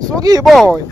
Sugi boy.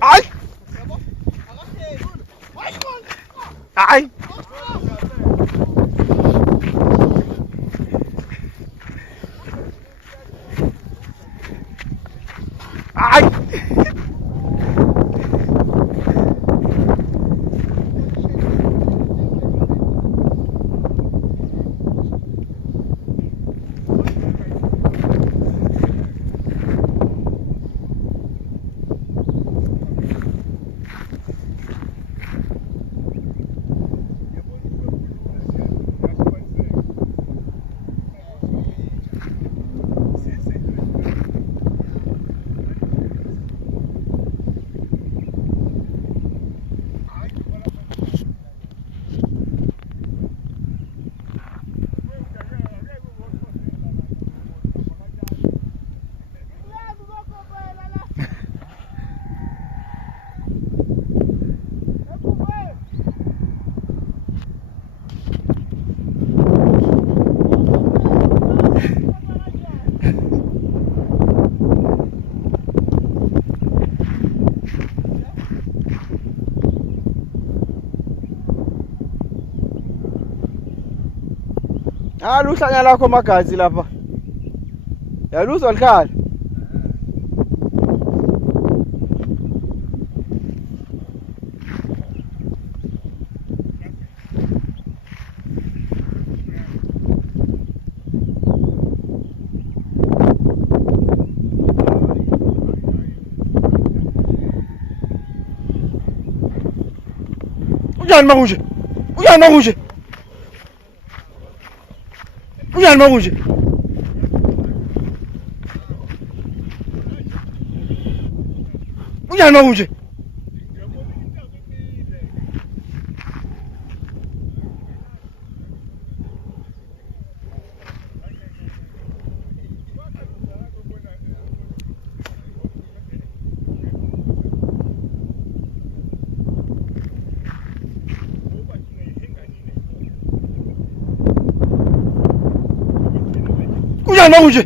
Ai. Ai. Ai. Luhlanya lakho magazi lapha. Yaluzwa likhala. Uyan makunje. Uyan makunje. Uyan makunje. Uyan makunje. Uyan makunje.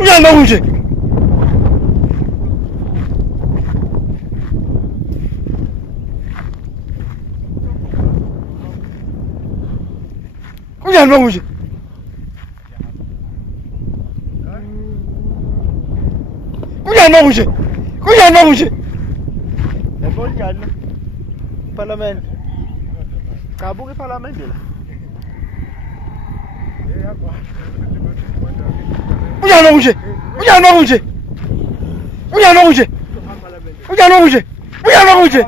Uyan makunje. Kunjani makunje? Kunjani makunje? Kunjani makunje? Yabona njani lo? Parliament. Cha buka iParliament la. Kunjani makunje? Kunjani makunje? Kunjani makunje? Kunjani makunje? Kunjani makunje?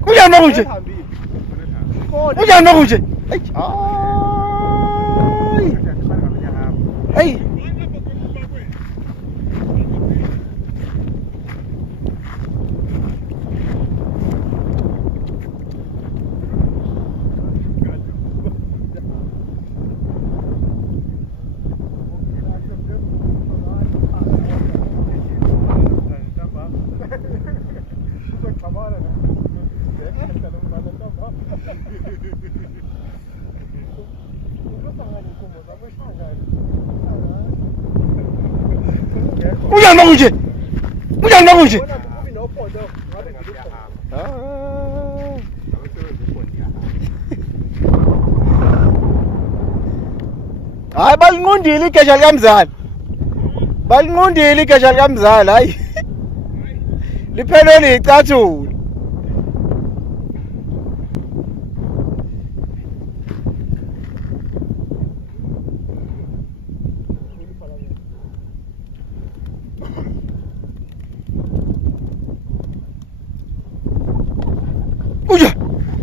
Kunjani makunje? Kunjani makunje? Hey. Kunjani makunje? Kunjani makunje? Hayi balinqondile igesha likamzala. Balinqondile igesha likamzala hayi. Liphelele icathulo.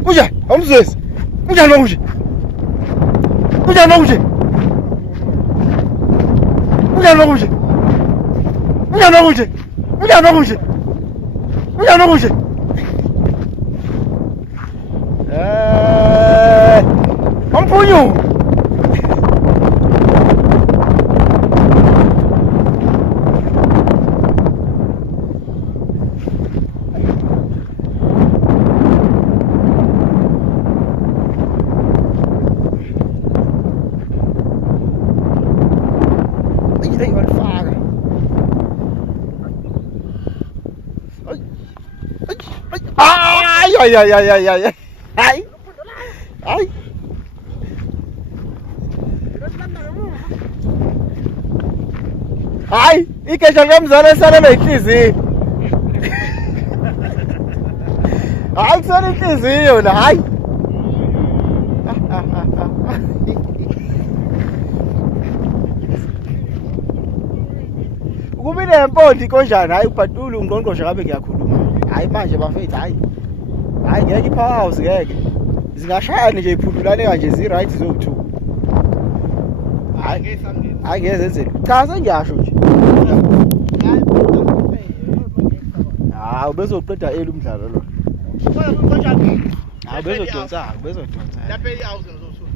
Kunjani? Awumzwezi. Kunjani makunje? Kunjani makunje? Kunjani makunje? Kunjani makunje? Kunjani makunje? Kunjani makunje? Ampunyu. Đây con pha kìa. Ai ai. Ai, igesha likamzala sala inhliziyo. Hayi kusala inhliziyo la hayi. Kube nempondi konjani hayi ubhatula ungqongqoshe ngabe ngiyakhuluma. Hayi manje bafethu hayi. Hayi ngeke ipowerhouse ngeke. Zingashayani nje iphululane kanje zi-right zo2. Hayi ngeke zenzele. Cha sengiyasho nje. Hayi ubezoqeda umdlalo lo. Hayi bezodonsa, bezodonsa. Lapha ehouse ngizosuka.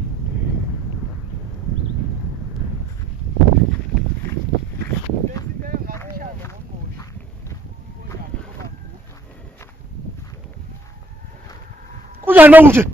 Kunjani makunje?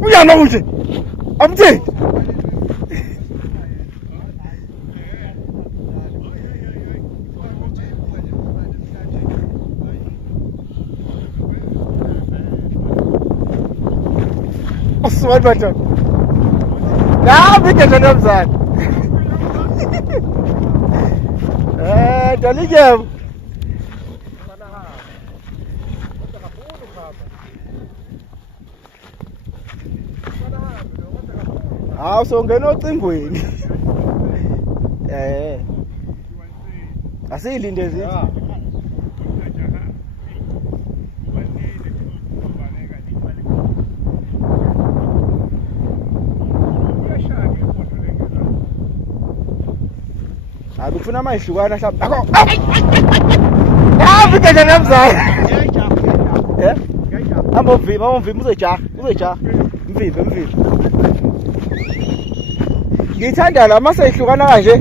Kunjani makunje? Amtheni. Osman Baton. Bika nje nomzana. Dalije. Hawu songena ocingweni. Asilinde zithi. Hayi ufuna amayihlukana mhlawumbe. Akho. Bika nje nomzana. Hamba umvimba uzojaha. Mvimbe. Ngithanda la mase ihlukana kanje.